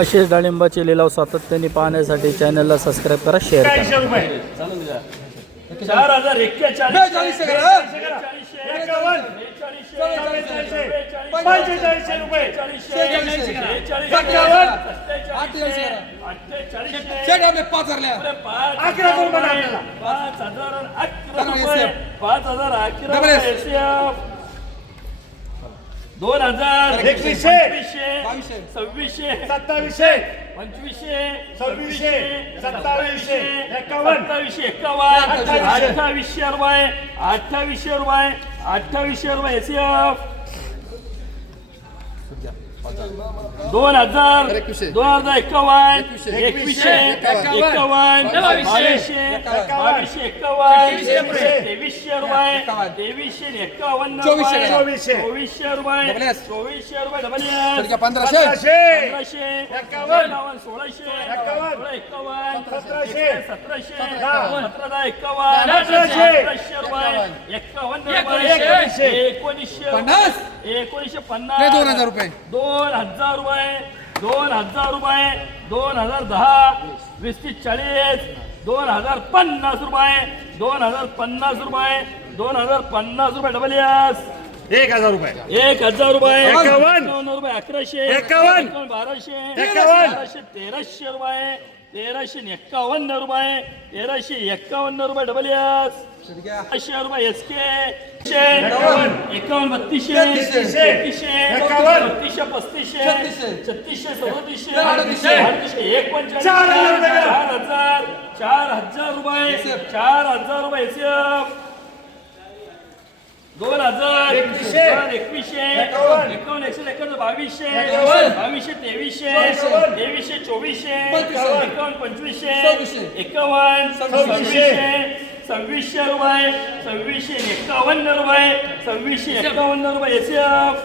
असेच डाळिंबाचे लिलाव सातत्याने पाहण्यासाठी चॅनलला सबस्क्राईब करा, शेअर करा. 40 रुपये 4041 45 रुपये 2000 2100 2200 2700 2500 2600 2700 2700 2800 रुपये 2800 रुपये 2800 रुपये एसीएफ 2000 2100 2100 51 2200 2200 2300 रुपये 2351 रुपये 2400 रुपये 2400 रुपये डबल 1500 51 1600 51 1700 17 51 1700 रुपये 51 रुपये 1950 2000 रुपये 2000 रुपये 2010 20 40 2050 रुपये 2050 रुपये 2050 रुपये डबल 1000 रुपये 1000 रुपये 51 रुपये 1100 51 1200 1300 रुपये 1351 रुपये 1351 रुपये डबल 500 रुपये एसके 51 3200 3200 3600 4000 रुपये 4000 रुपये एसीएफ 2000 2100 51 2200 2300 2400 51 2500 51 2600 रुपये 2651 रुपये 2651 रुपये एसीएफ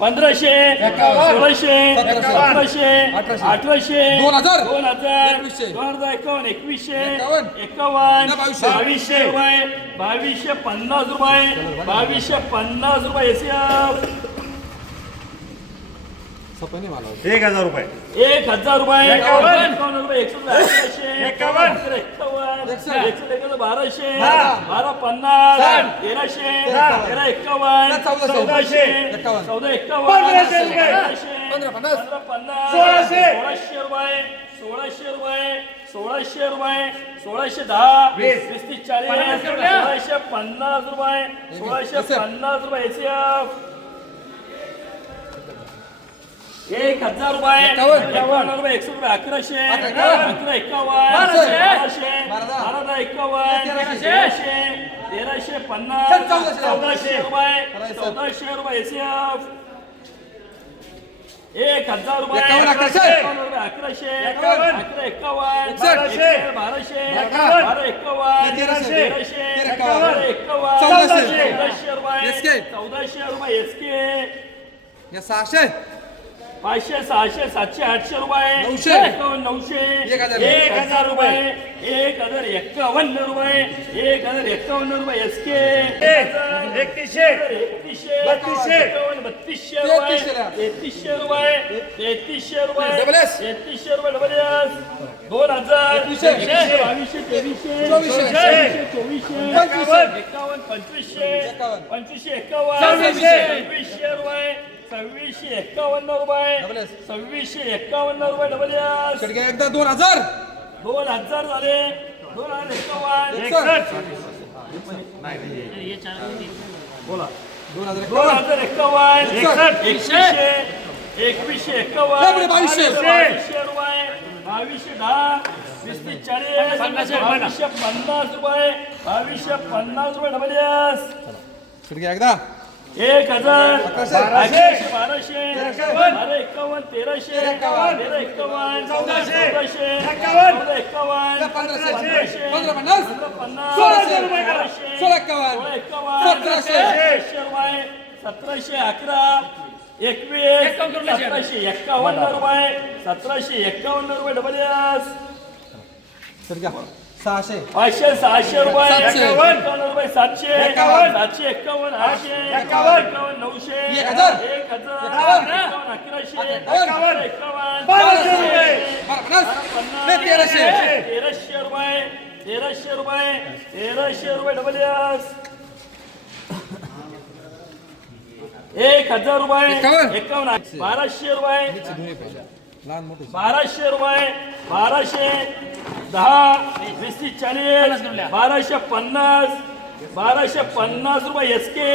1500 1600 1700 1800 2000 2100 2100 51 2200 रुपये 2250 रुपये 2250 रुपये एसीएफ 1000 रुपये 1000 रुपये 51 रुपये 111 1200 1250 1300 1351 1400 1451 1600 रुपये 1600 रुपये 1600 रुपये 1610 20 40 1650 रुपये 1650 रुपये एसीएफ 1000 रुपये 51 रुपये 100 रुपये 1100 1350 1400 रुपये एसीएफ 1000 रुपये 1100 रुपये एसके 600 500 600 700 800 रुपये 900 1000 रुपये 1051 रुपये 1051 रुपये एसके 3100 3200 रुपये 3300 रुपये 3300 रुपये डबल 2000 2200 2300 2400 51 2500 2500 रुपये 2651 रुपये 2651 रुपये डबल एकदा 2000 2000 झाले 2051 बोला 2051 2100 2200 रुपये 2210 20 रुपये 2250 रुपये डबल एकदा 1000 1200 1300 1751 रुपये डबल 600 500 600 रुपये 700. 51 रुपये 700 51. 751 800 51. 900 1000. 1100 1100 51. 1200 1300 1300 रुपये 1300 रुपये डबल यस 1000 रुपये 51. 1200 रुपये लहान मोठे 1200 रुपये 1200 10 20 40 1250 1250 रुपये एस के